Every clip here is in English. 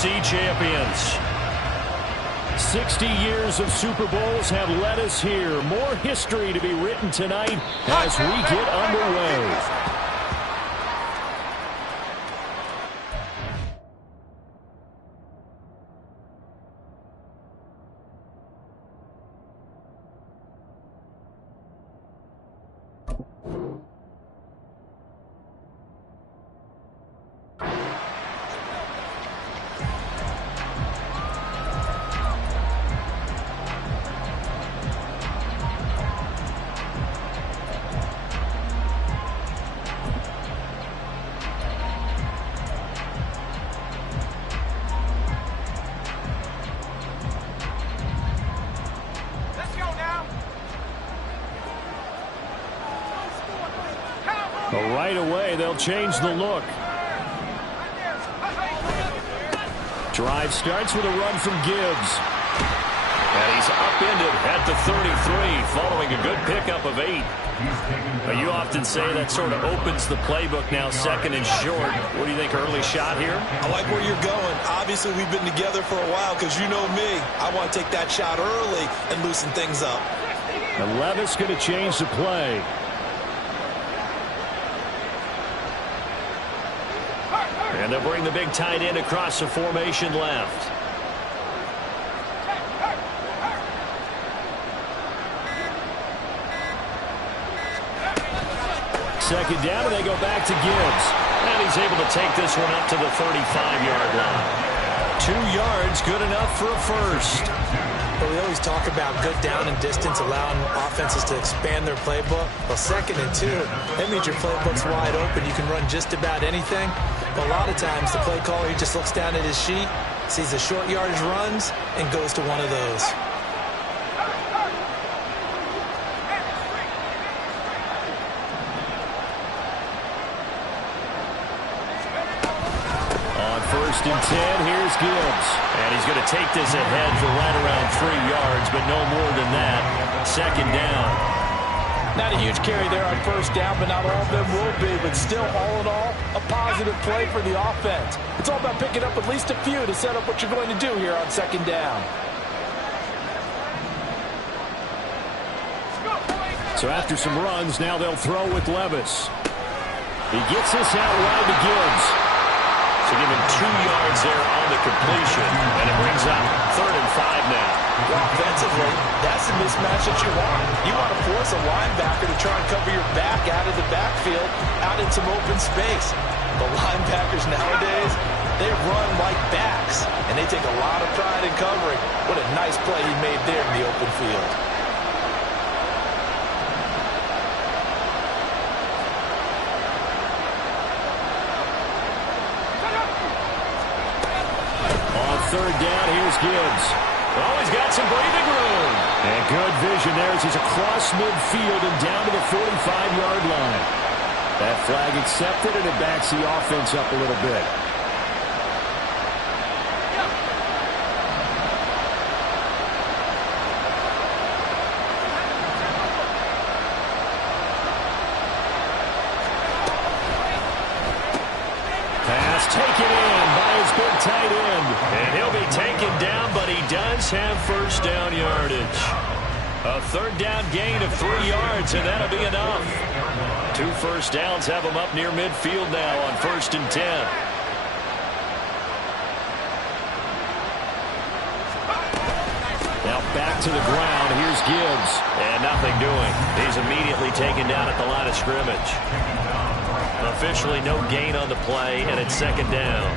AFC champions. 60 years of Super Bowls have led us here. More history to be written tonight as we get underway. Right away, they'll change the look. Drive starts with a run from Gibbs. And he's upended at the 33 following a good pickup of 8. But you often say that sort of opens the playbook now, second and short. What do you think, early shot here? I like where you're going. Obviously, we've been together for a while because you know me. I want to take that shot early and loosen things up. And Levis going to change the play. And they'll bring the big tight end across the formation left. Second down, and they go back to Gibbs. And he's able to take this one up to the 35-yard line. 2 yards, good enough for a first. Well, we always talk about good down and distance, allowing offenses to expand their playbook. Well, 2nd and 2, that means your playbook's wide open. You can run just about anything. But a lot of times, the play caller, he just looks down at his sheet, sees the short yardage runs, and goes to one of those. On 1st and 10, here's Gibbs. And he's going to take this ahead for right around 3 yards, but no more than that. 2nd down. Not a huge carry there on 1st down, but not all of them will be. But still, all in all, a positive play for the offense. It's all about picking up at least a few to set up what you're going to do here on 2nd down. So after some runs, now they'll throw with Levis. He gets this out wide to Gibbs. So give him 2 yards there on the completion. And it brings up 3rd and 5 now. Offensively, that's the mismatch that you want. You want to force a linebacker to try and cover your back out of the backfield, out in some open space. The linebackers nowadays, they run like backs, and they take a lot of pride in covering. What a nice play he made there in the open field. On 3rd down, here's Gibbs. Oh, he's got some breathing room. And good vision there as he's across midfield and down to the 45-yard line. That flag accepted, and it backs the offense up a little bit. Pass taken in by his big tight end. And he'll be taken down, but he does have 1st down yardage. A 3rd down gain of 3 yards, and that'll be enough. 2 first downs have him up near midfield now on 1st and 10. Now back to the ground. Here's Gibbs. And nothing doing. He's immediately taken down at the line of scrimmage. Officially no gain on the play, and it's 2nd down.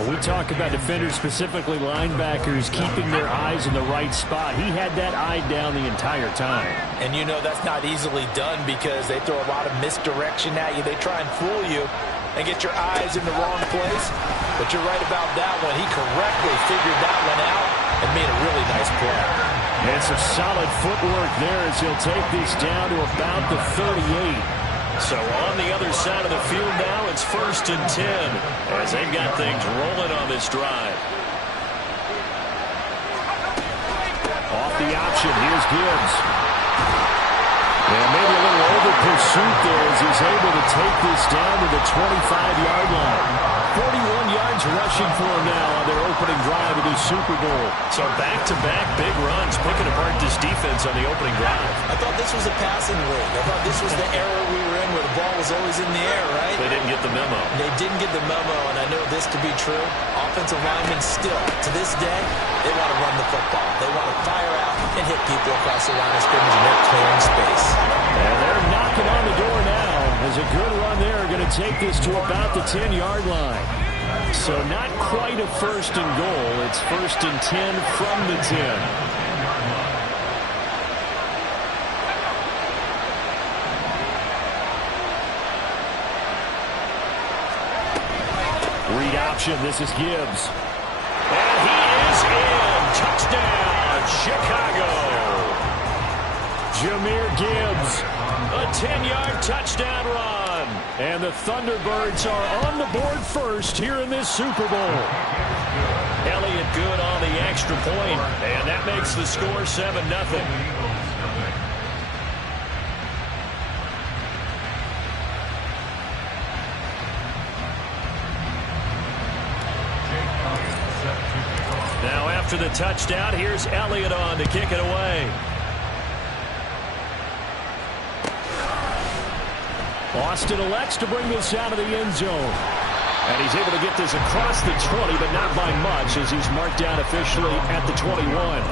When we talk about defenders, specifically linebackers, keeping their eyes in the right spot, he had that eye down the entire time. And you know that's not easily done because they throw a lot of misdirection at you. They try and fool you and get your eyes in the wrong place. But you're right about that one. He correctly figured that one out and made a really nice play. And some solid footwork there as he'll take this down to about the 38. So on the other side of the field now, it's 1st and 10 as they've got things rolling on this drive. Off the option, here's Gibbs. And maybe a little over pursuit there as he's able to take this down to the 25-yard line. 41 yards rushing for him now on their opening drive of the Super Bowl. So back-to-back big runs, picking apart this defense on the opening drive. I thought this was a passing league. I thought this was the era we were in where the ball was always in the air, right? They didn't get the memo. They didn't get the memo, and I know this to be true. Offensive linemen still, to this day, they want to run the football. They want to fire out and hit people across the line of scrimmage, and they're clearing space. And they're knocking on the door now. There's a good run there. Going to take this to about the 10-yard line. So not quite a first and goal. It's first and 10 from the 10. Read option. This is Gibbs. And he is in. Touchdown, Chicago. Jahmyr Gibbs. A 10-yard touchdown run. And the Thunderbirds are on the board first here in this Super Bowl. Elliott good on the extra point, and that makes the score 7-0. Now after the touchdown, here's Elliott on to kick it away. Austin elects to bring this out of the end zone. And he's able to get this across the 20, but not by much, as he's marked down officially at the 21.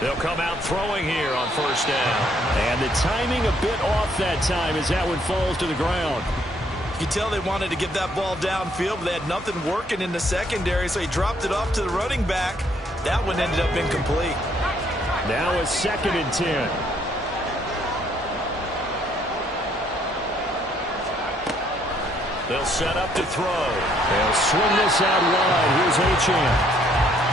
They'll come out throwing here on first down. And the timing a bit off that time as that one falls to the ground. You tell they wanted to get that ball downfield, but they had nothing working in the secondary, so he dropped it off to the running back. That one ended up incomplete. Now a 2nd and 10. They'll set up to throw. They'll swing this out wide. Here's Achane.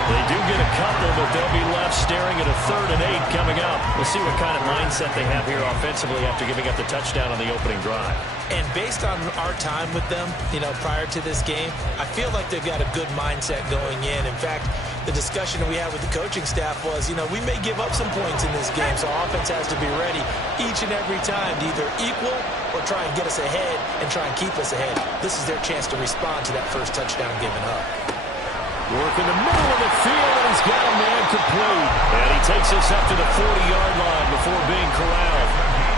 They do get a couple, but they'll be left staring at a 3rd and 8 coming up. We'll see what kind of mindset they have here offensively after giving up the touchdown on the opening drive. And based on our time with them, prior to this game, I feel like they've got a good mindset going in. In fact, the discussion that we had with the coaching staff was, we may give up some points in this game, so offense has to be ready each and every time to either equal or try and get us ahead and try and keep us ahead. This is their chance to respond to that first touchdown given up. Work in the middle of the field, and he's got a man complete. And he takes us up to the 40-yard line before being corralled.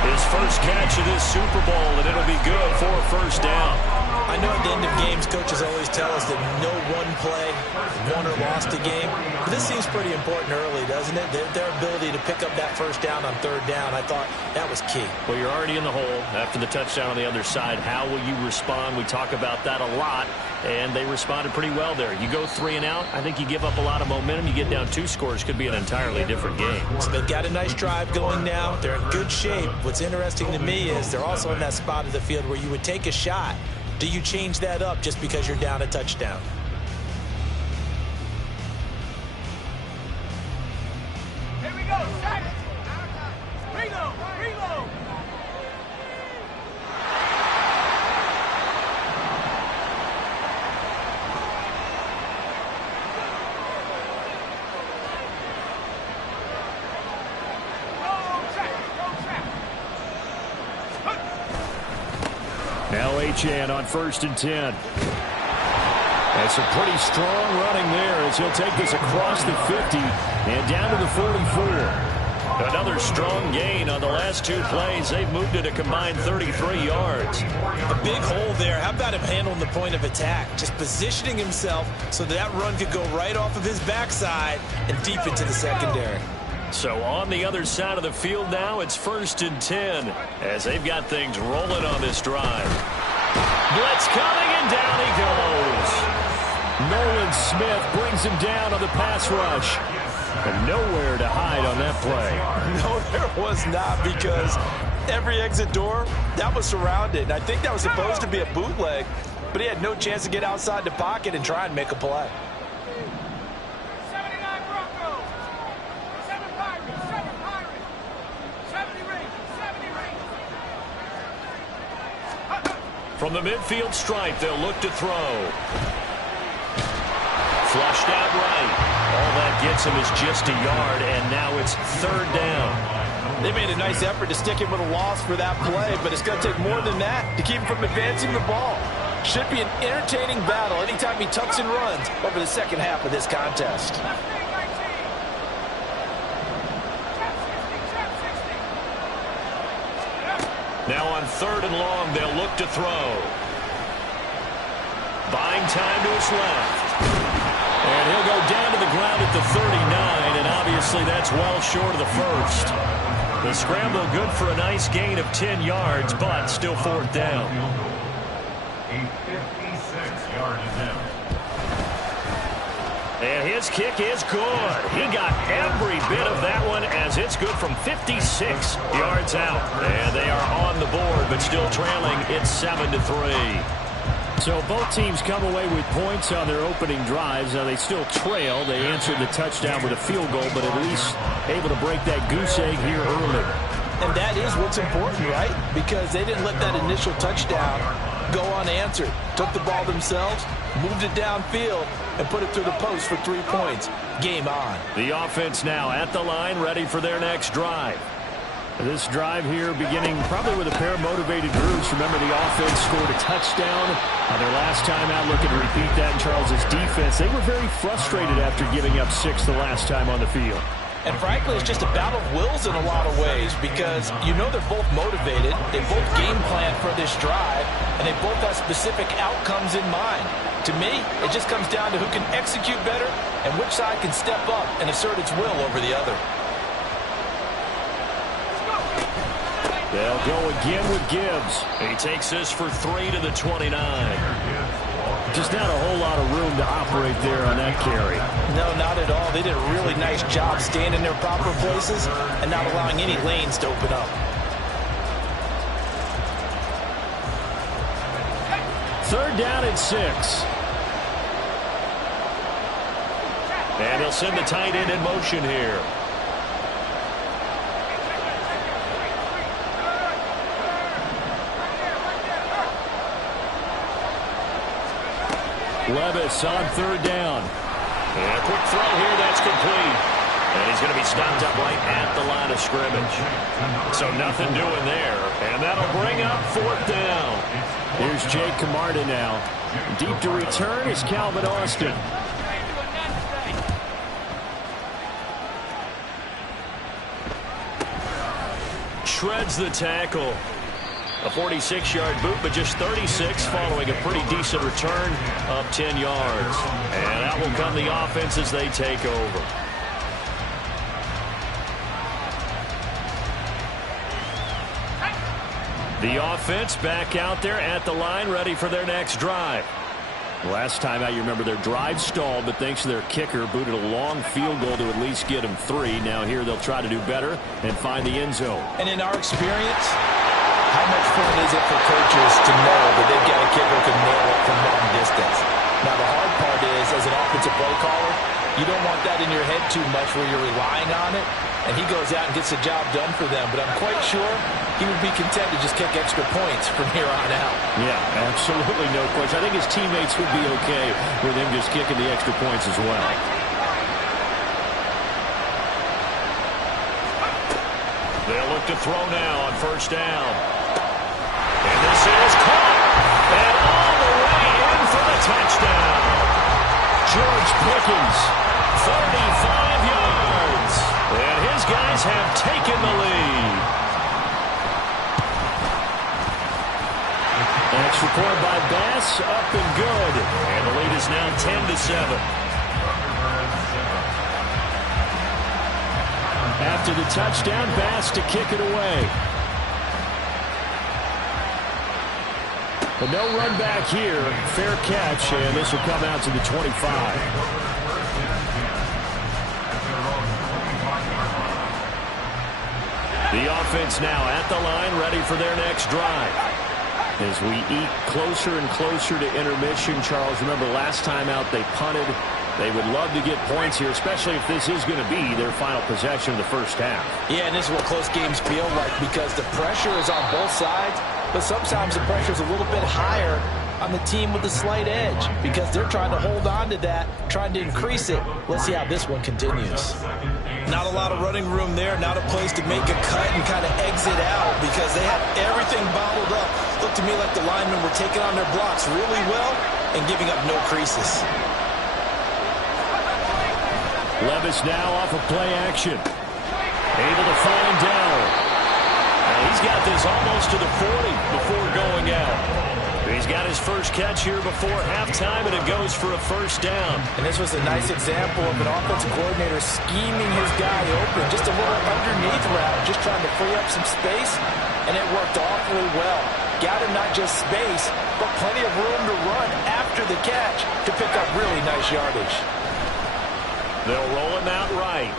His first catch of this Super Bowl, and it'll be good for a first down. I know at the end of games, coaches always tell us that no one play won or lost a game. But this seems pretty important early, doesn't it? Their ability to pick up that first down on 3rd down, I thought that was key. Well, you're already in the hole after the touchdown on the other side. How will you respond? We talk about that a lot, and they responded pretty well there. You go 3 and out, I think you give up a lot of momentum. You get down 2 scores, could be an entirely different game. So they've got a nice drive going now. They're in good shape. What's interesting to me is they're also in that spot of the field where you would take a shot. Do you change that up just because you're down a touchdown? Here we go. Second. Reload. Reload. Now Achane on 1st and 10. That's a pretty strong running there as he'll take this across the 50 and down to the 44. Another strong gain on the last 2 plays. They've moved it a combined 33 yards. A big hole there. How about him handling the point of attack? Just positioning himself so that run could go right off of his backside and deep into the secondary. So on the other side of the field now, it's 1st and 10 as they've got things rolling on this drive. Blitz coming, and down he goes. Nolan Smith brings him down on the pass rush. And nowhere to hide on that play. No, there was not, because every exit door, that was surrounded. I think that was supposed to be a bootleg, but he had no chance to get outside the pocket and try and make a play. From the midfield stripe, they'll look to throw. Flushed out right. All that gets him is just a yard, and now it's 3rd down. They made a nice effort to stick him with a loss for that play, but it's going to take more than that to keep him from advancing the ball. Should be an entertaining battle anytime he tucks and runs over the second half of this contest. Now on 3rd and long, they'll look to throw. Buying time to his left. And he'll go down to the ground at the 39, and obviously that's well short of the first. The scramble good for a nice gain of 10 yards, but still 4th down. A 56-yard attempt. And his kick is good. He got every bit of that one as it's good from 56 yards out. And they are on the board, but still trailing. It's 7-3. So both teams come away with points on their opening drives. Now they still trail. They answered the touchdown with a field goal, but at least able to break that goose egg here early. And that is what's important, right? Because they didn't let that initial touchdown go unanswered. Took the ball themselves, moved it downfield, and put it through the post for 3 points. Game on. The offense now at the line, ready for their next drive. This drive here beginning probably with a pair of motivated groups. Remember, the offense scored a touchdown on their last time out, looking to repeat that in Charles's defense. They were very frustrated after giving up 6 the last time on the field. And frankly, it's just a battle of wills in a lot of ways because you know they're both motivated, they both game plan for this drive, and they both have specific outcomes in mind. To me, it just comes down to who can execute better and which side can step up and assert its will over the other. They'll go again with Gibbs. He takes this for 3 to the 29. Just not a whole lot of room to operate there on that carry. No, not at all. They did a really nice job staying in their proper places and not allowing any lanes to open up. 3rd down and 6. And he'll send the tight end in motion here. Levis on 3rd down. And a quick throw here, that's complete. And he's going to be stopped up right at the line of scrimmage. So nothing doing there. And that'll bring up 4th down. Here's Jake Camarda now. Deep to return is Calvin Austin. Shreds the tackle. A 46-yard boot, but just 36 following a pretty decent return of 10 yards. And out will come the offense as they take over. The offense back out there at the line, ready for their next drive. Last time out, you remember their drive stalled, but thanks to their kicker, booted a long field goal to at least get them 3. Now here they'll try to do better and find the end zone. And in our experience, how much fun is it for coaches to know that they've got a kicker who can nail it from long distance? Now, the hard part is, as an offensive play caller, you don't want that in your head too much where you're relying on it, and he goes out and gets the job done for them. But I'm quite sure he would be content to just kick extra points from here on out. Yeah, absolutely no question. I think his teammates would be okay with him just kicking the extra points as well. They'll look to throw now on 1st down. And this is caught. And all the way in for the touchdown. George Pickens, 35 yards. And his guys have taken the lead. Extra point by Bass, up and good. And the lead is now 10-7. After the touchdown, Bass to kick it away. But no run back here. Fair catch, and this will come out to the 25. The offense now at the line, ready for their next drive. As we eat closer and closer to intermission, Charles, remember last time out they punted. They would love to get points here, especially if this is going to be their final possession of the first half. Yeah, and this is what close games feel like because the pressure is on both sides, but sometimes the pressure's a little bit higher on the team with the slight edge because they're trying to hold on to that, trying to increase it. Let's see how this one continues. Not a lot of running room there, not a place to make a cut and kind of exit out because they have everything bottled up. Looked to me like the linemen were taking on their blocks really well and giving up no creases. Levis now off of play action. Able to find Dowell. And he's got this almost to the 40 before going out. He's got his first catch here before halftime, and it goes for a first down. And this was a nice example of an offensive coordinator scheming his guy open. Just a little underneath route, just trying to free up some space, and it worked awfully well. Got him not just space, but plenty of room to run after the catch to pick up really nice yardage. They'll roll him out right.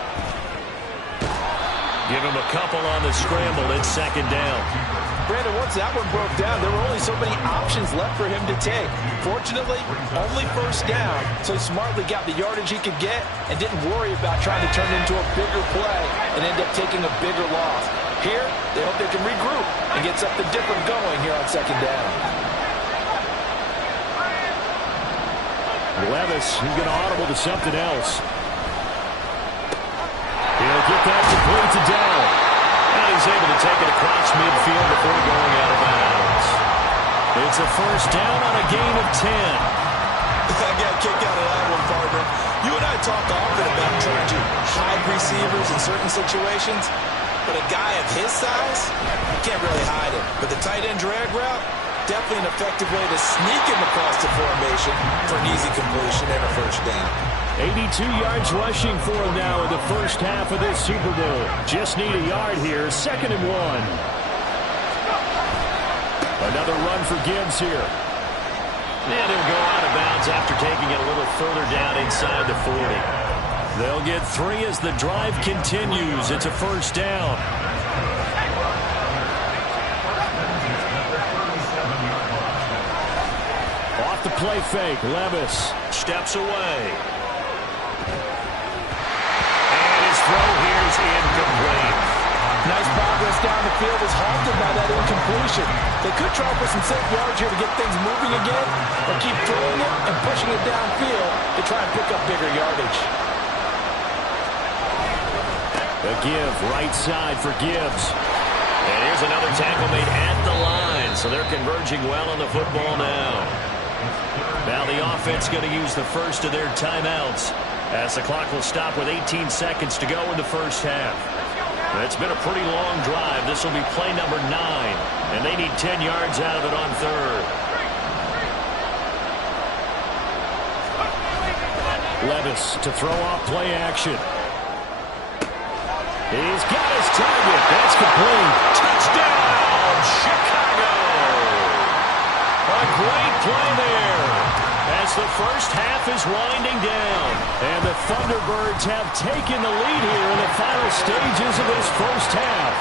Give him a couple on the scramble. It's second down. Brandon, once that one broke down, there were only so many options left for him to take. Fortunately, only first down, so he smartly got the yardage he could get and didn't worry about trying to turn it into a bigger play and end up taking a bigger loss. Here, they hope they can regroup and get something different going here on second down. Levis, he's going to audible to something else. He'll get that complete to Dowell. And he's able to take it across midfield before going out of bounds. It's a first down on a gain of 10. I got a kick out of that one, partner. You and I talk often about trying to hide receivers in certain situations, but a guy of his size, you can't really hide it. But the tight end drag route, definitely an effective way to sneak him across the formation for an easy completion and a first down. 82 yards rushing for him now in the first half of this Super Bowl. Just need a yard here, second and 1. Another run for Gibbs here. And he'll go out of bounds after taking it a little further down inside the 40. They'll get 3 as the drive continues. It's a first down. Off the play fake, Levis steps away. And his throw here is incomplete. Nice progress down the field is halted by that incompletion. They could try for some safe yards here to get things moving again, or keep throwing it and pushing it downfield to try and pick up bigger yardage. A give, right side for Gibbs. And here's another tackle made at the line, so they're converging well on the football now. Now the offense going to use the first of their timeouts as the clock will stop with 18 seconds to go in the first half. It's been a pretty long drive. This will be play number 9, and they need 10 yards out of it on third. Levis to throw off play action. He's got his target. That's complete. Touchdown, Chicago! A great play there as the first half is winding down. And the Thunderbirds have taken the lead here in the final stages of this first half.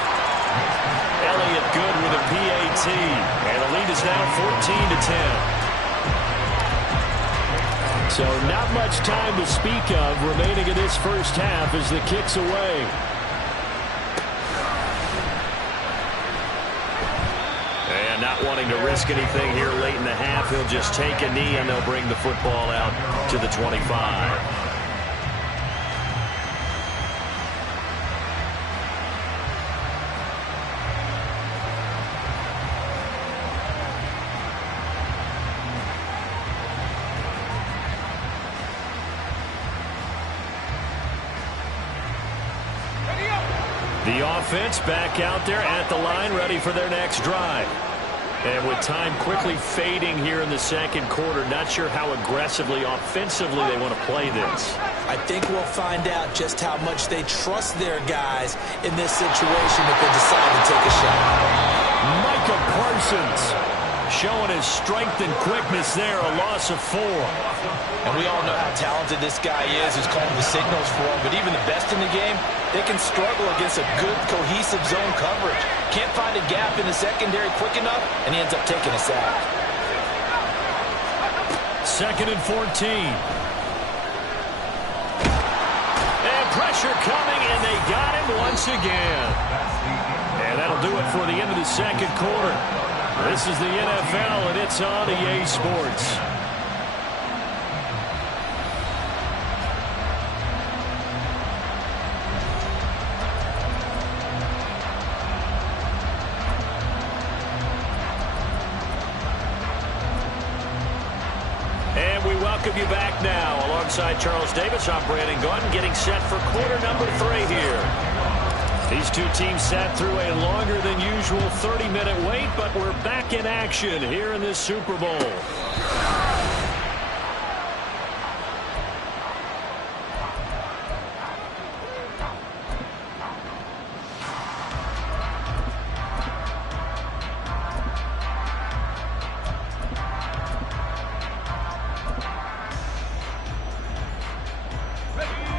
Elliott good with a PAT, and the lead is now 14-10. So not much time to speak of remaining in this first half as the kick's away. And not wanting to risk anything here late in the half, he'll just take a knee and they'll bring the football out to the 25. The offense back out there at the line, ready for their next drive. And with time quickly fading here in the second quarter, not sure how aggressively, offensively they want to play this. I think we'll find out just how much they trust their guys in this situation if they decide to take a shot. Micah Parsons showing his strength and quickness there, a loss of 4. And we all know how talented this guy is who's calling the signals for him, but even the best in the game, they can struggle against a good, cohesive zone coverage. Can't find a gap in the secondary quick enough, and he ends up taking a sack. Second and 14. And pressure coming, and they got him once again. And that'll do it for the end of the second quarter. This is the NFL, and it's on EA Sports. And we welcome you back now. Alongside Charles Davis, I'm Brandon Gaudin, getting set for quarter number 3 here. These two teams sat through a longer than usual 30-minute wait, but we're back in action here in this Super Bowl.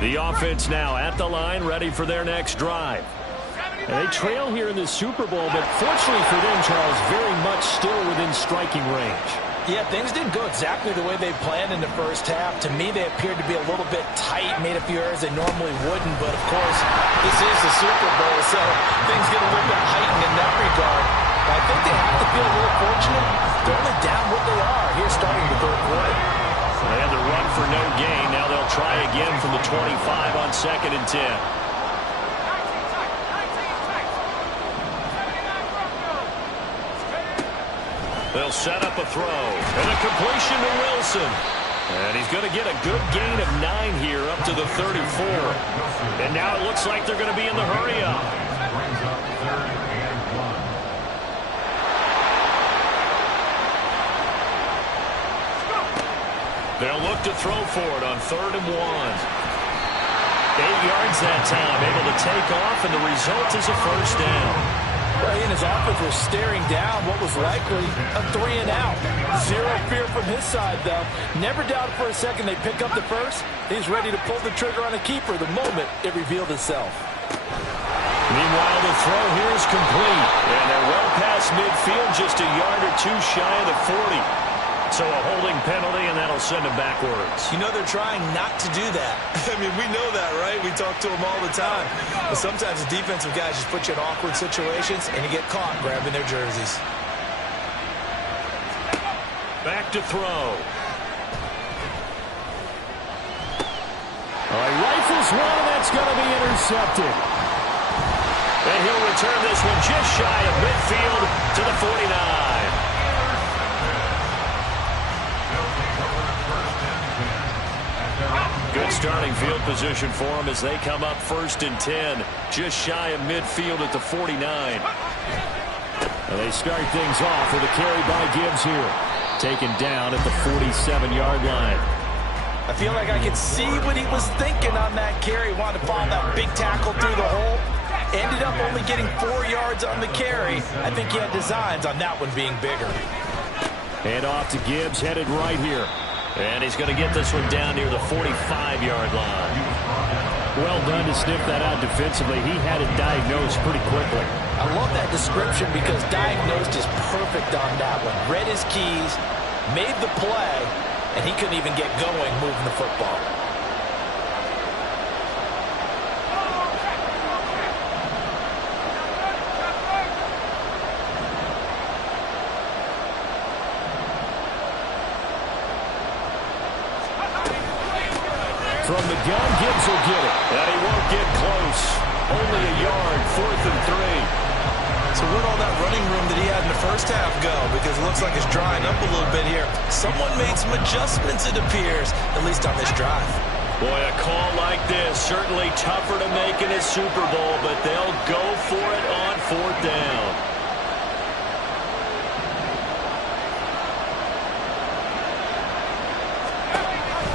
The offense now at the line, ready for their next drive. And they trail here in the Super Bowl, but fortunately for them, Charles, very much still within striking range. Yeah, things didn't go exactly the way they planned in the first half. To me, they appeared to be a little bit tight, made a few errors they normally wouldn't. But, of course, this is the Super Bowl, so things get a little bit heightened in that regard. But I think they have to feel a little fortunate. They're only down what they are here starting the third quarter. They had the run for no gain. Now they'll try again from the 25 on 2nd and 10. They'll set up a throw. And a completion to Wilson. And he's going to get a good gain of 9 here up to the 34. And now it looks like they're going to be in the hurry-up. They'll look to throw for it on 3rd and 1. 8 yards that time, able to take off, and the result is a first down. Well, he and his offense were staring down what was likely a 3-and-out. Zero fear from his side, though. Never doubted for a second they'd pick up the first. He's ready to pull the trigger on a keeper the moment it revealed itself. Meanwhile, the throw here is complete. And they're well past midfield, just a yard or two shy of the 40. So a holding penalty, and that'll send them backwards. You know they're trying not to do that. I mean, we know that, right? We talk to them all the time. But sometimes the defensive guys just put you in awkward situations, and you get caught grabbing their jerseys. Back to throw. All right, rifles one, and that's going to be intercepted. And he'll return this one just shy of midfield to the 49. Good starting field position for them as they come up 1st and 10, just shy of midfield at the 49. And they start things off with a carry by Gibbs here. Taken down at the 47-yard line. I feel like I could see what he was thinking on that carry. Wanted to follow that big tackle through the hole. Ended up only getting 4 yards on the carry. I think he had designs on that one being bigger. Hand off to Gibbs, headed right here. And he's going to get this one down near the 45-yard line. Well done to sniff that out defensively. He had it diagnosed pretty quickly. I love that description because diagnosed is perfect on that one. Read his keys, made the play, and he couldn't even get going moving the football. From the gun, Gibbs will get it. And he won't get close. Only a yard, 4th and 3. So where'd all that running room that he had in the first half go? Because it looks like it's drying up a little bit here. Someone made some adjustments, it appears, at least on this drive. Boy, a call like this, certainly tougher to make in a Super Bowl, but they'll go for it on 4th down.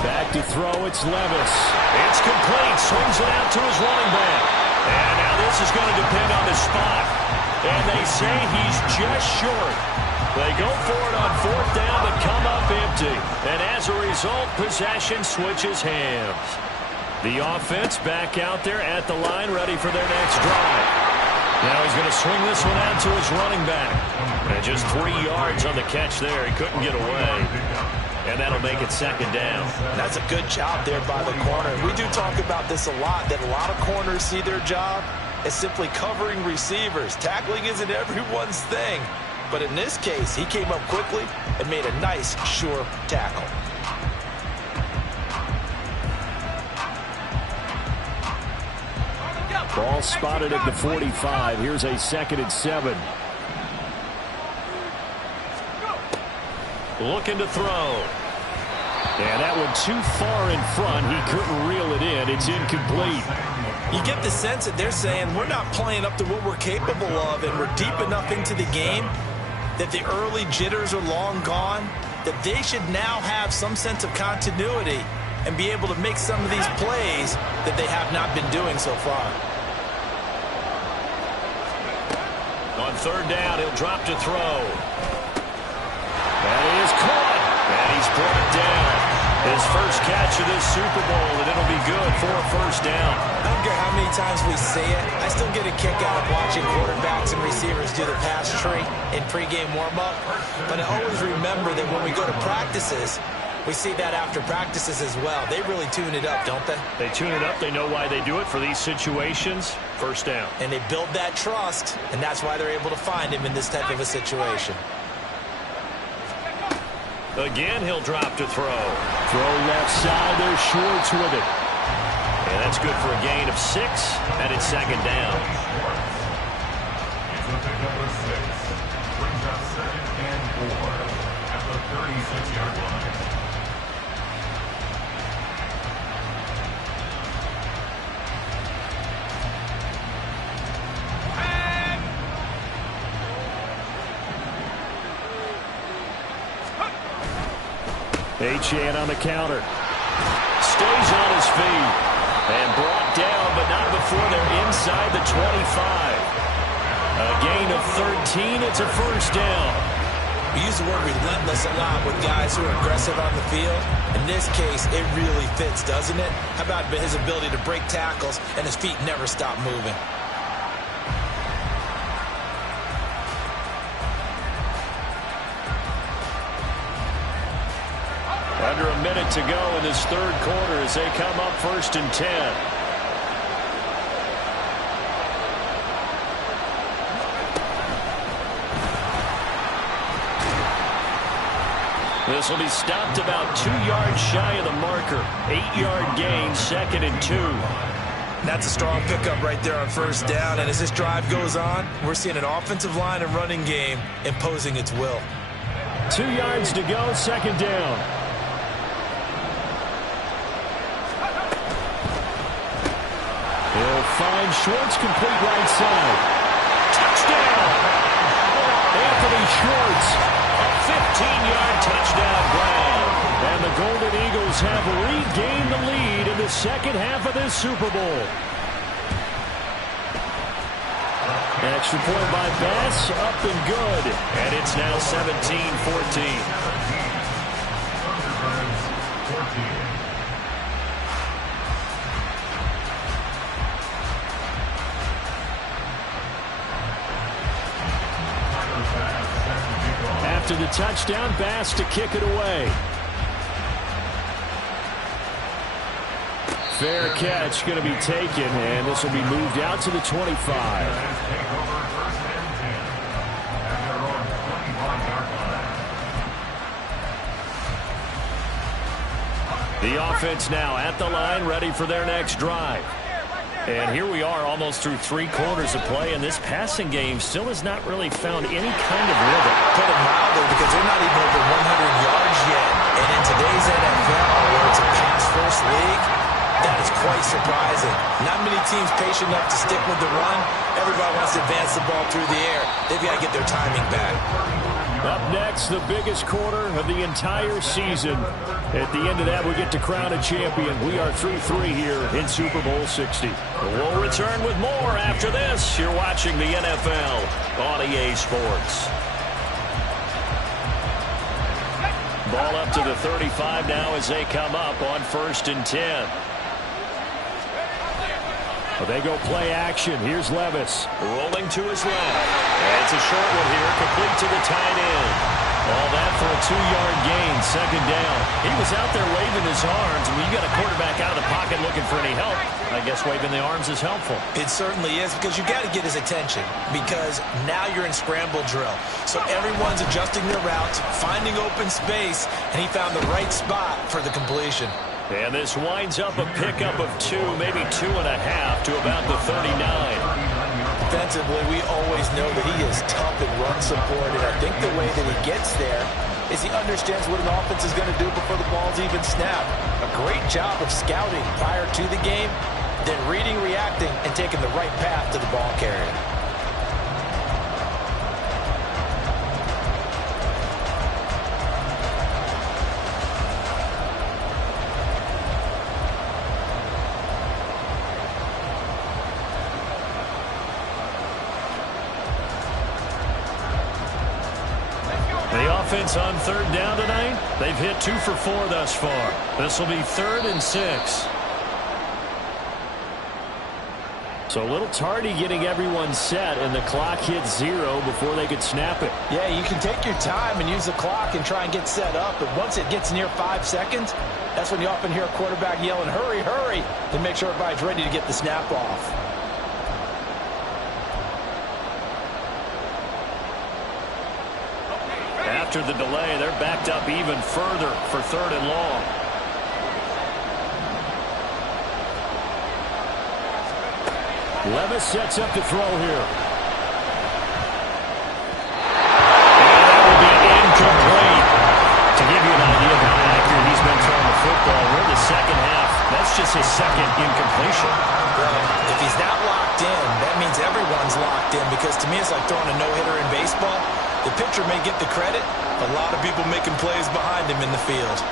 Back to throw, it's Levis. It's complete, swings it out to his running back. And now this is going to depend on the spot. And they say he's just short. They go for it on 4th down, but come up empty. And as a result, possession switches hands. The offense back out there at the line, ready for their next drive. Now he's going to swing this one out to his running back. And just 3 yards on the catch there. He couldn't get away. And that'll make it 2nd down. That's a good job there by the corner. We do talk about this a lot, that a lot of corners see their job as simply covering receivers. Tackling isn't everyone's thing. But in this case, he came up quickly and made a nice, sure tackle. Ball spotted at the 45. Here's a 2nd and 7. Looking to throw. And that one too far in front. He couldn't reel it in. It's incomplete. You get the sense that they're saying we're not playing up to what we're capable of, and we're deep enough into the game that the early jitters are long gone, that they should now have some sense of continuity and be able to make some of these plays that they have not been doing so far. On 3rd down, he'll drop to throw. That is caught, and he's brought down. His first catch of this Super Bowl, and it'll be good for a 1st down. I don't care how many times we say it, I still get a kick out of watching quarterbacks and receivers do the pass tree in pregame warm-up. But I always remember that when we go to practices, we see that after practices as well. They really tune it up, don't they? They tune it up. They know why they do it for these situations. 1st down. And they build that trust, and that's why they're able to find him in this type of a situation. Again, he'll drop to throw. Throw left side. There's Schwartz with it. And that's good for a gain of 6, and it's 2nd down. It's a pickup of 6. Brings up 2nd and 4 at the 36-yard line. Achane on the counter. Stays on his feet. And brought down, but not before they're inside the 25. A gain of 13. It's a 1st down. We use the word relentless a lot with guys who are aggressive on the field. In this case, it really fits, doesn't it? How about his ability to break tackles and his feet never stop moving? Under a minute to go in this 3rd quarter as they come up 1st and 10. This will be stopped about 2 yards shy of the marker. 8-yard gain, 2nd and 2. That's a strong pickup right there on 1st down. And as this drive goes on, we're seeing an offensive line and running game imposing its will. 2 yards to go, 2nd down. He'll find Schwartz, complete right side. Touchdown! Anthony Schwartz. A 15-yard touchdown grab. And the Golden Eagles have regained the lead in the 2nd half of this Super Bowl. Extra point by Bass, up and good. And it's now 17-14. After the touchdown, Bass to kick it away. Fair catch going to be taken, and this will be moved out to the 25. The offense now at the line, ready for their next drive. And here we are almost through 3 quarters of play, and this passing game still has not really found any kind of rhythm. Put it mildly, because they're not even over 100 yards yet. And in today's NFL, where it's a pass-first league, that is quite surprising. Not many teams patient enough to stick with the run. Everybody wants to advance the ball through the air. They've got to get their timing back. Up next, the biggest quarter of the entire season. At the end of that, we get to crown a champion. We are 3-3 here in Super Bowl 60. We'll return with more after this. You're watching the NFL on EA Sports. Ball up to the 35 now as they come up on 1st and 10. Well, they go play action. Here's Levis. Rolling to his left. And it's a short one here, complete to the tight end. All that for a 2-yard gain, second down. He was out there waving his arms. When you got a quarterback out of the pocket looking for any help, I guess waving the arms is helpful. It certainly is, because you got to get his attention, because now you're in scramble drill. So everyone's adjusting their routes, finding open space, and he found the right spot for the completion. And this winds up a pickup of 2, maybe 2.5 to about the 39. Defensively, we always know that he is tough in run support, and I think the way that he gets there is he understands what an offense is going to do before the ball's even snapped. A great job of scouting prior to the game, then reading, reacting, and taking the right path to the ball carrier. Offense on third down tonight. They've hit 2 for 4 thus far. This will be 3rd and 6. So a little tardy getting everyone set, and the clock hits 0 before they could snap it. Yeah, you can take your time and use the clock and try and get set up, but once it gets near 5 seconds, that's when you often hear a quarterback yelling, "Hurry, hurry," to make sure everybody's ready to get the snap off. After the delay, they're backed up even further for 3rd and long. Levis sets up to throw here. And that will be incomplete. To give you an idea of how accurate he's been throwing the football, we're in the second half. That's just his second incompletion. Well, if he's not locked in, that means everyone's locked in, because to me it's like throwing a no-hitter in baseball. The pitcher may get the credit, a lot of people making plays behind him in the field.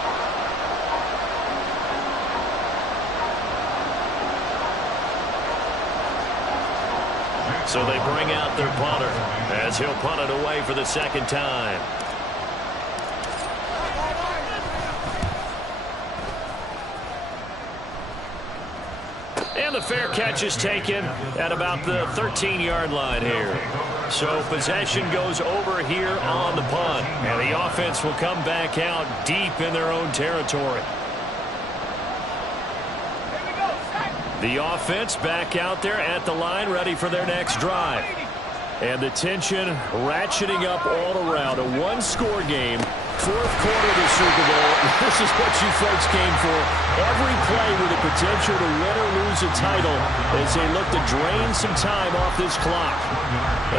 So they bring out their punter as he'll punt it away for the second time. And the fair catch is taken at about the 13-yard line here. So possession goes over here on the punt. And the offense will come back out deep in their own territory. The offense back out there at the line, ready for their next drive. And the tension ratcheting up all around. A one-score game. 4th quarter of the Super Bowl. This is what you folks came for. Every play with the potential to win or lose a title as they look to drain some time off this clock.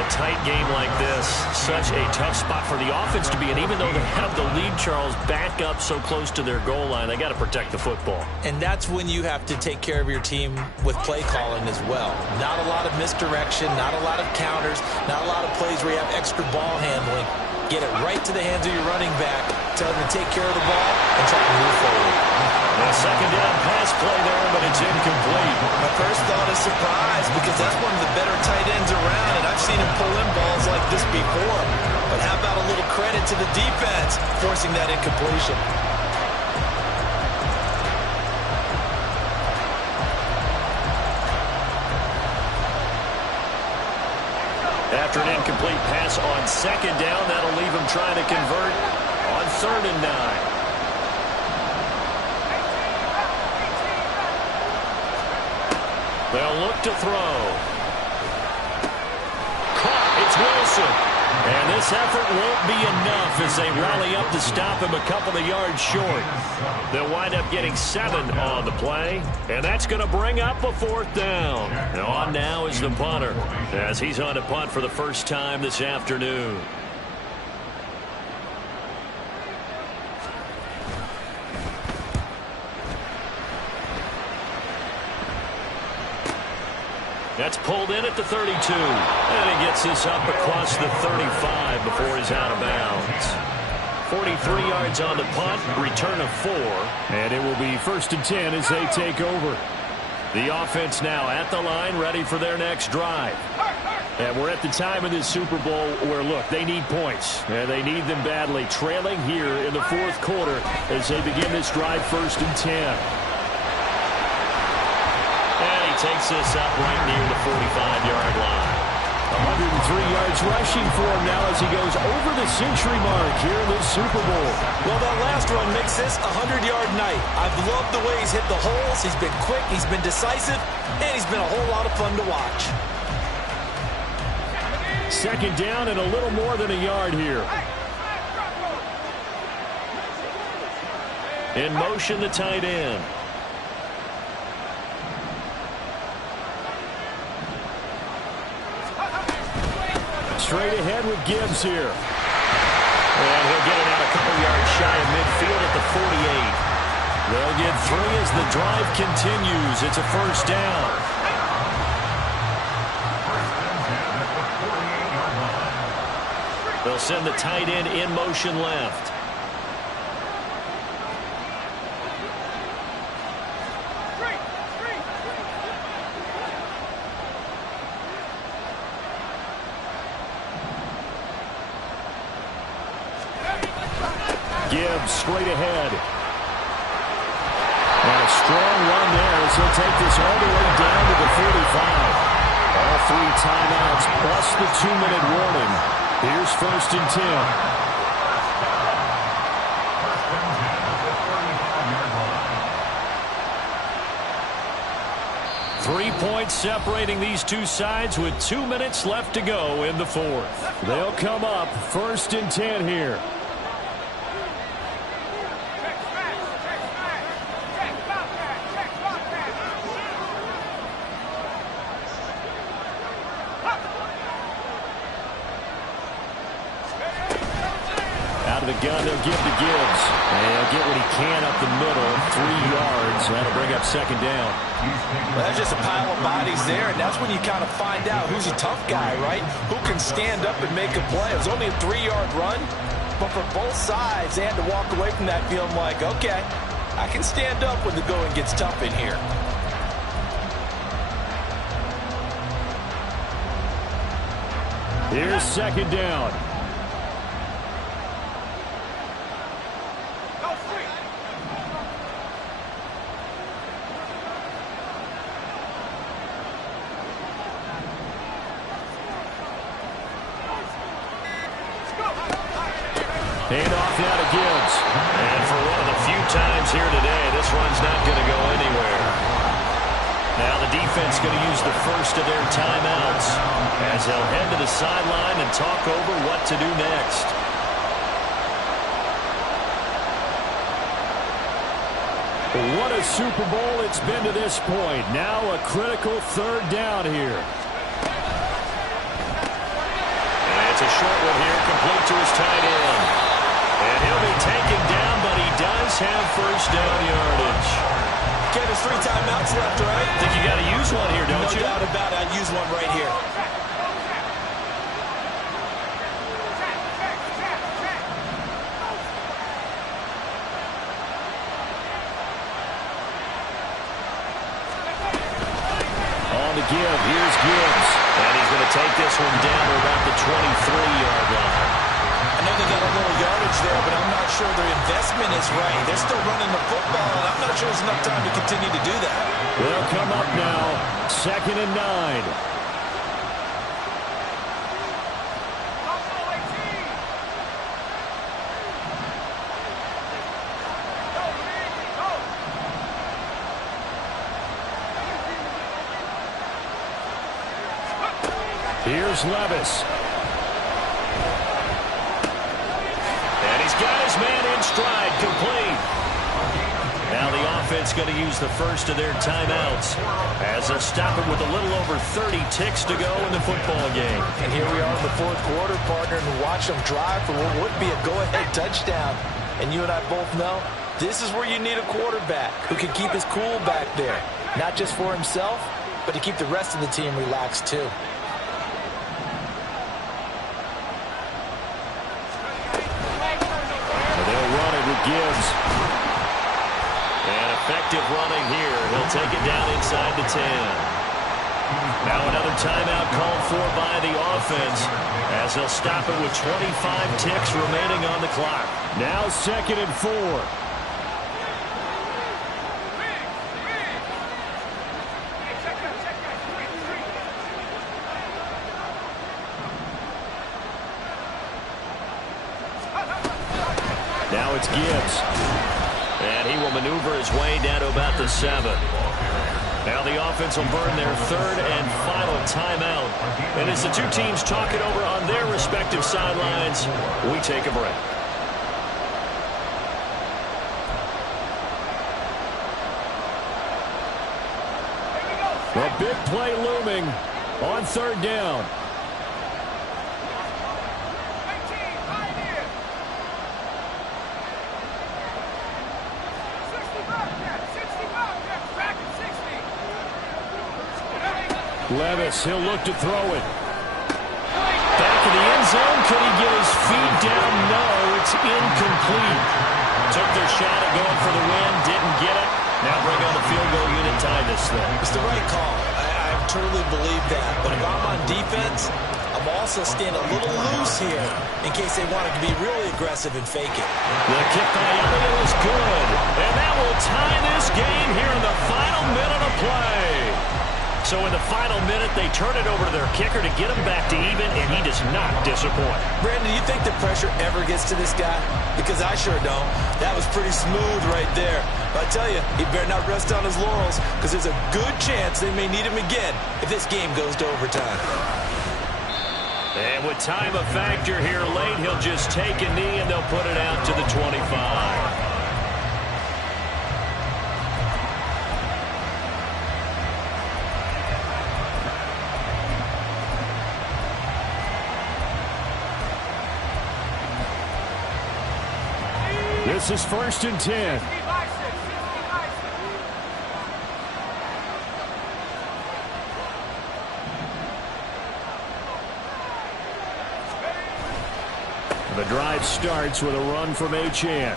A tight game like this, such a tough spot for the offense to be in. Even though they have the lead, Charles, back up so close to their goal line, they got to protect the football. And that's when you have to take care of your team with play calling as well. Not a lot of misdirection, not a lot of counters, not a lot of plays where you have extra ball handling. Get it right to the hands of your running back, tell him to take care of the ball, and try to move forward. A second down pass play there, but it's incomplete. My first thought is surprise, because that's one of the better tight ends around, and I've seen him pull in balls like this before. But how about a little credit to the defense forcing that incompletion? After an incomplete pass on second down, that'll leave him trying to convert on 3rd and 9. They'll look to throw. Caught. It's Wilson. And this effort won't be enough as they rally up to stop him a couple of yards short. They'll wind up getting 7 on the play, and that's going to bring up a 4th down. And on now is the punter as he's on to punt for the first time this afternoon. That's pulled in at the 32. And he gets this up across the 35 before he's out of bounds. 43 yards on the punt, return of 4. And it will be 1st and 10 as they take over. The offense now at the line, ready for their next drive. And we're at the time of this Super Bowl where, look, they need points. And they need them badly. Trailing here in the 4th quarter as they begin this drive 1st and 10. Takes this up right near the 45-yard line. 103 yards rushing for him now as he goes over the century mark here in this Super Bowl. Well, that last run makes this a 100-yard night. I've loved the way he's hit the holes. He's been quick, he's been decisive, and he's been a whole lot of fun to watch. Second down and a little more than a yard here. In motion, the tight end. Straight ahead with Gibbs here. And he'll get it out a couple yards shy of midfield at the 48. They'll get 3 as the drive continues. It's a first down. They'll send the tight end in motion left. Gibbs straight ahead. And a strong run there as he'll take this all the way down to the 45. All 3 timeouts plus the 2-minute warning. Here's 1st and 10. 3 points separating these two sides with 2 minutes left to go in the 4th. They'll come up 1st and 10 here. The gun they'll give to Gibbs. And he'll get what he can up the middle. 3 yards. That'll bring up 2nd down. Well, that's just a pile of bodies there, and that's when you kind of find out who's a tough guy, right? Who can stand up and make a play. It was only a 3-yard run, but for both sides, they had to walk away from that feeling like, okay, I can stand up when the going gets tough in here. Here's 2nd down. Handoff now to Gibbs. And for one of the few times here today, this run's not going to go anywhere. Now the defense going to use the first of their timeouts as they'll head to the sideline and talk over what to do next. What a Super Bowl it's been to this point. Now a critical 3rd down here. And it's a short one here, complete to his tight end. And he'll be taken down, but he does have 1st down yardage. Ken, there's 3 timeouts left, right? I think you got to use one here, don't you? No doubt about it. I'd use one right here. On the give, here's Gibbs. And he's going to take this one down to about the 23-yard line. I know they got a little yardage there, but I'm not sure their investment is right. They're still running the football, and I'm not sure there's enough time to continue to do that. They'll come up now, 2nd and 9. Here's Levis. And he's got his man in stride, complete. Now the offense going to use the first of their timeouts as they'll stop it with a little over 30 ticks to go in the football game. And here we are in the 4th quarter, partner, and watch them drive for what would be a go-ahead touchdown. And you and I both know this is where you need a quarterback who can keep his cool back there. Not just for himself, but to keep the rest of the team relaxed too. Gibbs. And effective running here. He'll take it down inside the 10. Now another timeout called for by the offense as they'll stop it with 25 ticks remaining on the clock. Now 2nd and 4. Now it's Gibbs. And he will maneuver his way down to about the 7. Now the offense will burn their third and final timeout. And as the two teams talk it over on their respective sidelines, we take a break. A big play looming on third down. Levis, he'll look to throw it. Back in the end zone. Could he get his feet down? No, it's incomplete. Took their shot at going for the win, didn't get it. Now bring on the field goal unit, tie this thing. It's the right call. I truly believe that. But if I'm on defense, I'm also staying a little loose here in case they wanted to be really aggressive and fake it. The kick by Elliott is good. And that will tie this game here in the final minute of play. So in the final minute, they turn it over to their kicker to get him back to even, and he does not disappoint. Brandon, do you think the pressure ever gets to this guy? Because I sure don't. That was pretty smooth right there. But I tell you, he better not rest on his laurels, because there's a good chance they may need him again if this game goes to overtime. And with time a factor here late, he'll just take a knee, and they'll put it out to the 25. This is 1st and 10. The drive starts with a run from Achane. There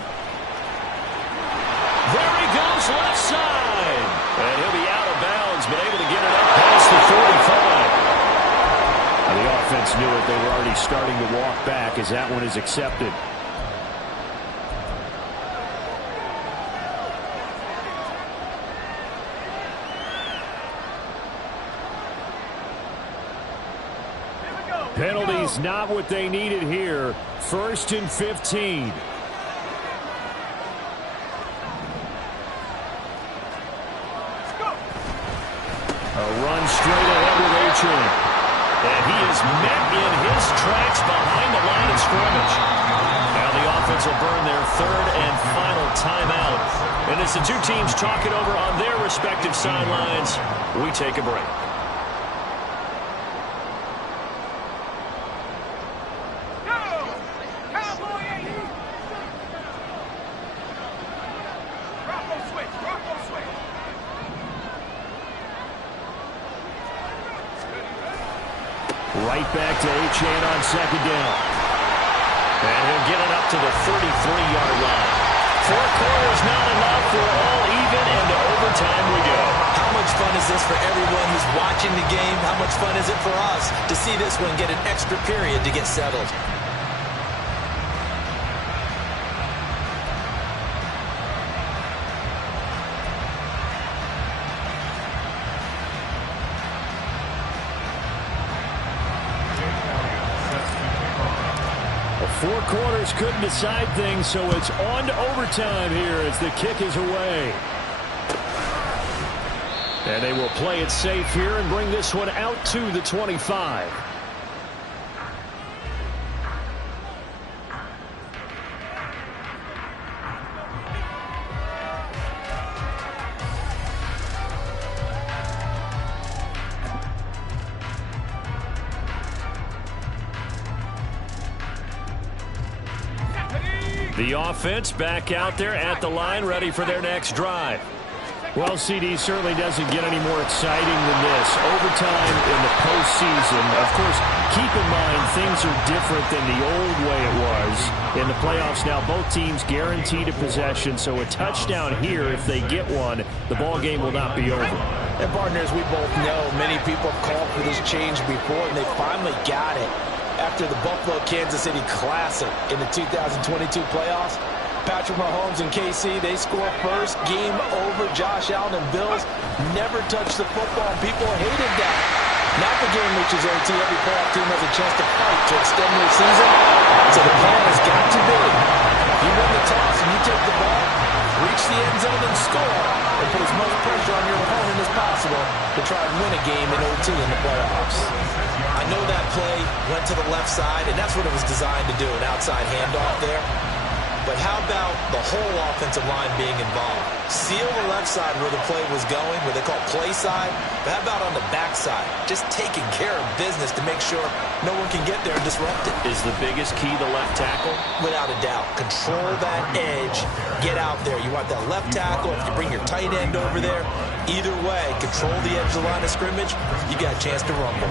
he goes, left side. And he'll be out of bounds, but able to get it up past the 45. The offense knew it. They were already starting to walk back as that one is accepted. Penalties not what they needed here. 1st and 15. A run straight ahead with Achane. And he is met in his tracks behind the line of scrimmage. Now the offense will burn their third and final timeout. And as the two teams talk it over on their respective sidelines, we take a break. Right back to Achane on 2nd down. And he'll get it up to the 33-yard line. 4 quarters not enough. We're all even, and to overtime we go. How much fun is this for everyone who's watching the game? How much fun is it for us to see this one get an extra period to get settled? Four quarters couldn't decide things, so it's on to overtime here as the kick is away. And they will play it safe here and bring this one out to the 25. The offense back out there at the line, ready for their next drive. Well, CD certainly doesn't get any more exciting than this. Overtime in the postseason. Of course, keep in mind things are different than the old way it was. In the playoffs now, both teams guaranteed a possession, so a touchdown here, if they get one, the ball game will not be over. And partners, we both know many people called for this change before, and they finally got it. After the Buffalo-Kansas City Classic in the 2022 playoffs, Patrick Mahomes and KC, they score first. Game over. Josh Allen and Bills never touched the football. People hated that. Now the game reaches OT. Every playoff team has a chance to fight to extend their season. So the plan has got to be, you win the and you take the ball, reach the end zone and score, and put as much pressure on your opponent as possible to try and win a game in OT in the playoffs. I know that play went to the left side, and that's what it was designed to do, an outside handoff there. But how about the whole offensive line being involved? Seal the left side where the play was going, where they call play side. But how about on the back side? Just taking care of business to make sure no one can get there and disrupt it. Is the biggest key the left tackle? Without a doubt. Control that edge. Get out there. You want that left tackle. If you bring your tight end over there, either way, control the edge of the line of scrimmage, you got a chance to rumble.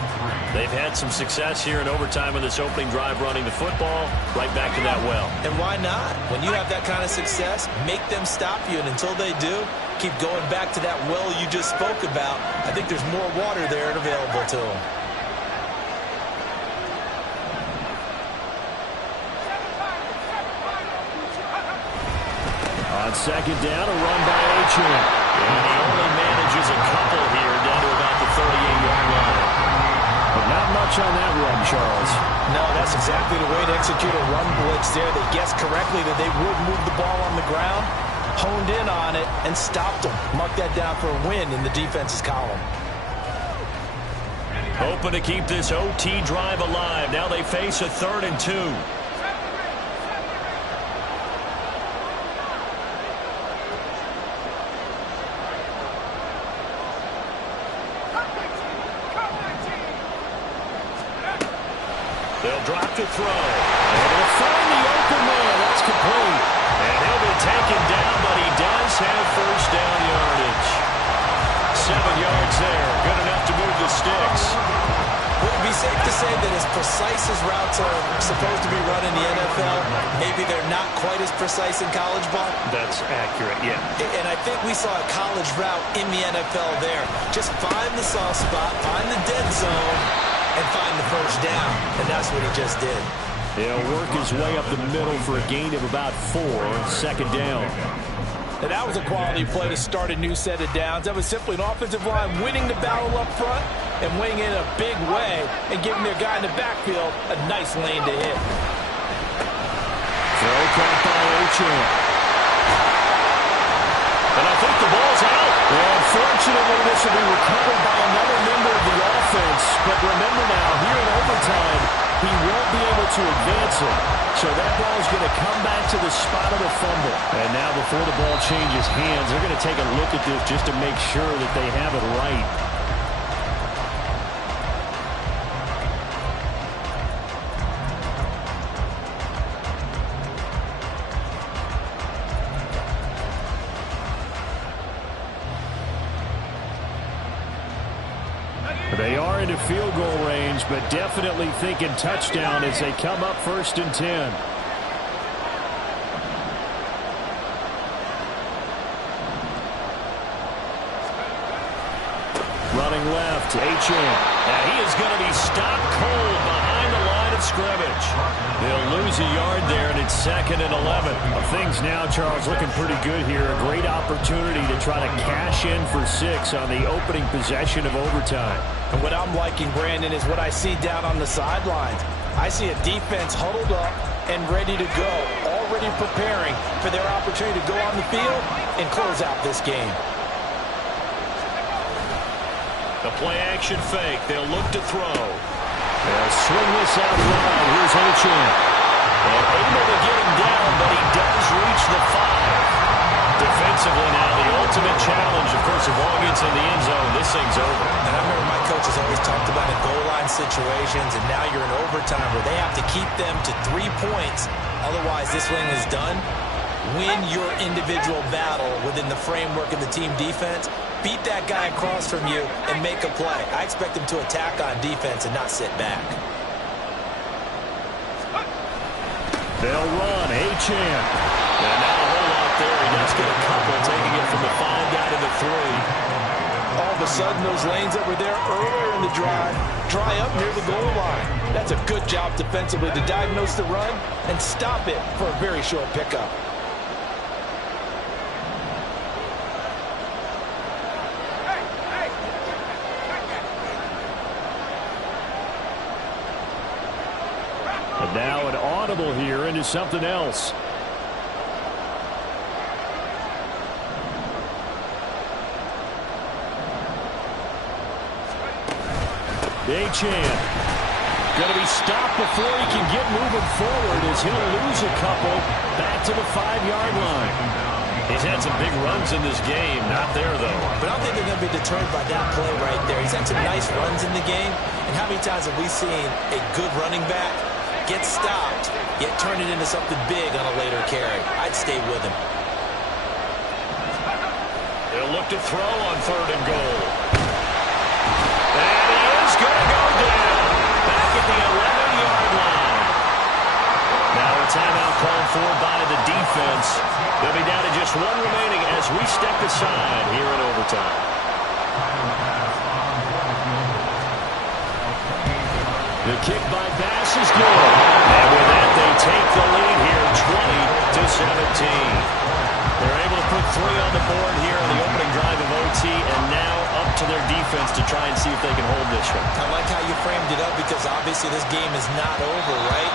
They've had some success here in overtime in this opening drive running the football. Right back to that well. And why not? When you have that kind of success, make them stop you. And until they do, keep going back to that well you just spoke about. I think there's more water there and available to them. On second down, a run by Achane. And he only manages a couple here down to about the 38-yard line. But not much on that run, Charles. No, that's exactly the way to execute a run blitz there. They guessed correctly that they would move the ball on the ground, honed in on it, and stopped them. Mark that down for a win in the defense's column. Hoping to keep this OT drive alive. Now they face a 3rd and 2. They'll drop to throw. And he'll find the open man. That's complete. And he'll be taken down, but he does have first down yardage. 7 yards there. Good enough to move the sticks. Would it be safe to say that as precise as routes are supposed to be run in the NFL, maybe they're not quite as precise in college ball? That's accurate, yeah. And I think we saw a college route in the NFL there. Just find the soft spot, find the dead zone, and find the first down. And that's what he just did. He'll work his way up the middle for a gain of about 4, 2nd down. And that was a quality play to start a new set of downs. That was simply an offensive line winning the battle up front and winning in a big way and giving their guy in the backfield a nice lane to hit. Throw caught by Achane. And I think the ball's out. And fortunately, this will be recovered by another member of the offense. But remember now, here in overtime, he won't be able to advance it. So that ball is going to come back to the spot of the fumble. And now before the ball changes hands, they're going to take a look at this just to make sure that they have it right. They are into field goal range, but definitely thinking touchdown as they come up 1st and 10. Running left, Achane. And he is going to be stopped cold behind the line of scrimmage. They'll lose a yard there, and it's 2nd and 11. Things now, Charles, looking pretty good here. A great opportunity to try to cash in for 6 on the opening possession of overtime. And what I'm liking, Brandon, is what I see down on the sidelines. I see a defense huddled up and ready to go, already preparing for their opportunity to go on the field and close out this game. The play-action fake. They'll look to throw. They'll swing this out wide. Here's Achane. And able to get him down, but he does reach the 5. Defensively now, the ultimate challenge. Of course, if ball gets in the end zone, this thing's over. And I remember my coaches always talked about in goal line situations, and now you're in overtime where they have to keep them to 3 points. Otherwise, this thing is done. Win your individual battle within the framework of the team defense. Beat that guy across from you and make a play. I expect him to attack on defense and not sit back. They'll run. Achane. And not a whole lot there. He does get a couple, taking it from the 5 down to the 3. All of a sudden, those lanes that were there earlier in the drive dry up near the goal line. That's a good job defensively to diagnose the run and stop it for a very short pickup. And now an audible here into something else. Achane going to be stopped before he can get moving forward as he'll lose a couple back to the 5-yard line. He's had some big runs in this game. Not there, though. But I don't think they're going to be deterred by that play right there. He's had some nice runs in the game. And how many times have we seen a good running back get stopped, yet turn it into something big on a later carry? I'd stay with him. They'll look to throw on 3rd and goal. And he is going to go down. Back at the 11-yard line. Now a timeout called for by the defense. They'll be down to just 1 remaining as we step aside here in overtime. The kick by Bass is good. And with that, they take the lead here, 20-17. They're able to put 3 on the board here on the opening drive of OT, and now up to their defense to try and see if they can hold this one. I like how you framed it up because obviously this game is not over, right?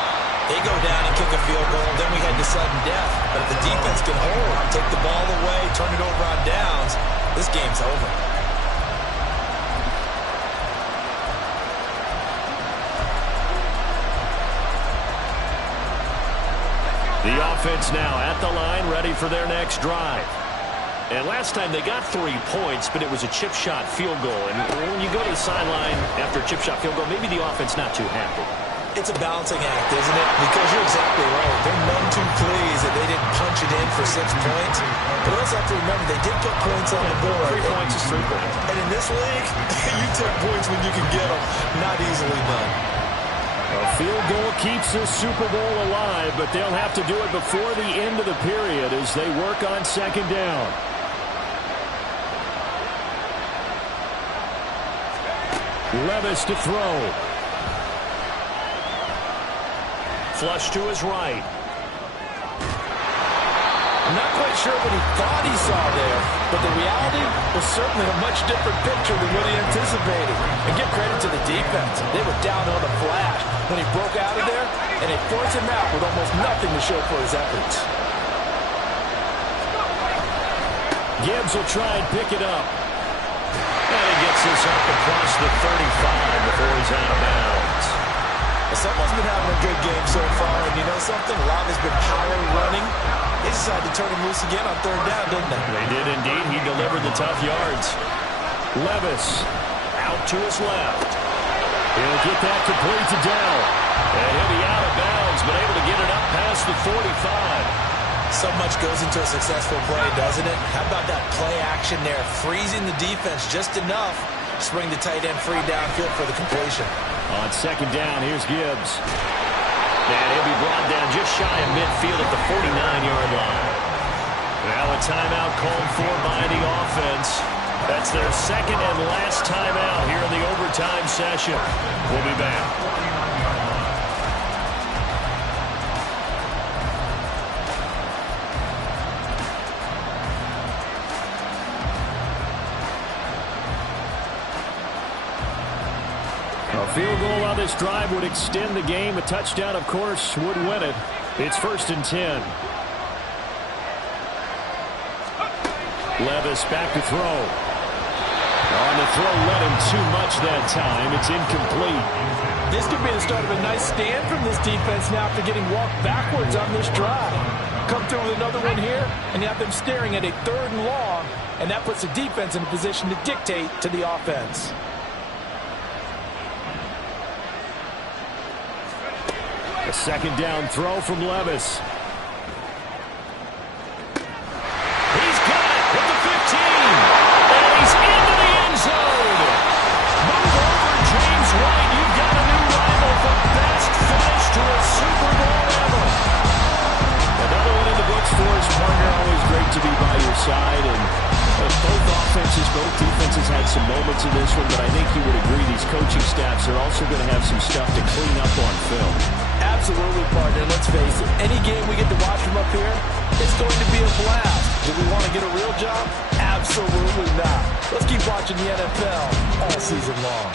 They go down and kick a field goal, then we head to sudden death. But if the defense can hold, take the ball away, turn it over on downs, this game's over. The offense now at the line, ready for their next drive. And last time they got 3 points, but it was a chip shot field goal. And when you go to the sideline after a chip shot field goal, maybe the offense not too happy. It's a balancing act, isn't it? Because you're exactly right. They're none too pleased that they didn't punch it in for 6 points. But also have to remember, they did put points on the board. 3 points is 3 points. And in this league, you take points when you can get them. Not easily done. A field goal keeps this Super Bowl alive, but they'll have to do it before the end of the period as they work on 2nd down. Levis to throw. Flush to his right. I'm not quite sure what he thought he saw there, but the reality was certainly a much different picture than what he anticipated. And give credit to the defense. They were down on a flash when he broke out of there, and they forced him out with almost nothing to show for his efforts. Gibbs will try and pick it up. And he gets this up across the 35 before he's out of bounds. Someone's been having a good game so far, and you know something? A lot has been power running. They decided to turn him loose again on 3rd down, didn't they? They did indeed. He delivered the tough yards. Levis Out to his left. he'll get that complete to Dell. And he'll be out of bounds, but able to get it up past the 45. So much goes into a successful play, doesn't it? How about that play action there? Freezing the defense just enough to bring the tight end free downfield for the completion. On 2nd down, here's Gibbs. And he'll be brought down just shy of midfield at the 49-yard line. Now a timeout called for by the offense. That's their 2nd and last timeout here in the overtime session. We'll be back. A field goal on this drive would extend the game. A touchdown, of course, would win it. It's 1st and 10. Levis back to throw. On the throw, led him too much that time. It's incomplete. This could be the start of a nice stand from this defense now after getting walked backwards on this drive. Come through with another one here, and you have them staring at a 3rd and long, and that puts the defense in a position to dictate to the offense. A 2nd down throw from Levis. He's got it at the 15. And he's into the end zone. Move over, James White. You've got a new rival. The best finish to a Super Bowl ever. Another one in the books for his partner. Always great to be by your side. And both offenses, both defenses had some moments in this one, but I think you would agree these coaching staffs are also going to have some stuff to clean up on film. Absolutely, partner. Let's face it. Any game we get to watch from up here, it's going to be a blast. Do we want to get a real job? Absolutely not. Let's keep watching the NFL all season long.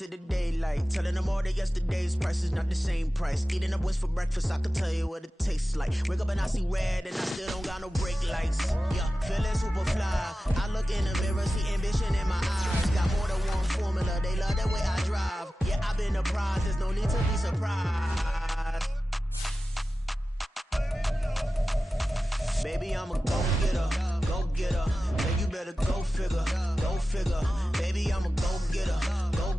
into the daylight. Telling them all that yesterday's price is not the same price. Eating up what's for breakfast, I can tell you what it tastes like. Wake up and I see red and I still don't got no brake lights. Yeah, feeling super fly. I look in the mirror, see ambition in my eyes. Got more than one formula, they love the way I drive. Yeah, I've been a prize, there's no need to be surprised. Baby, I'm a go-getter, go-getter. Then you better go figure, go figure. Baby, I'm a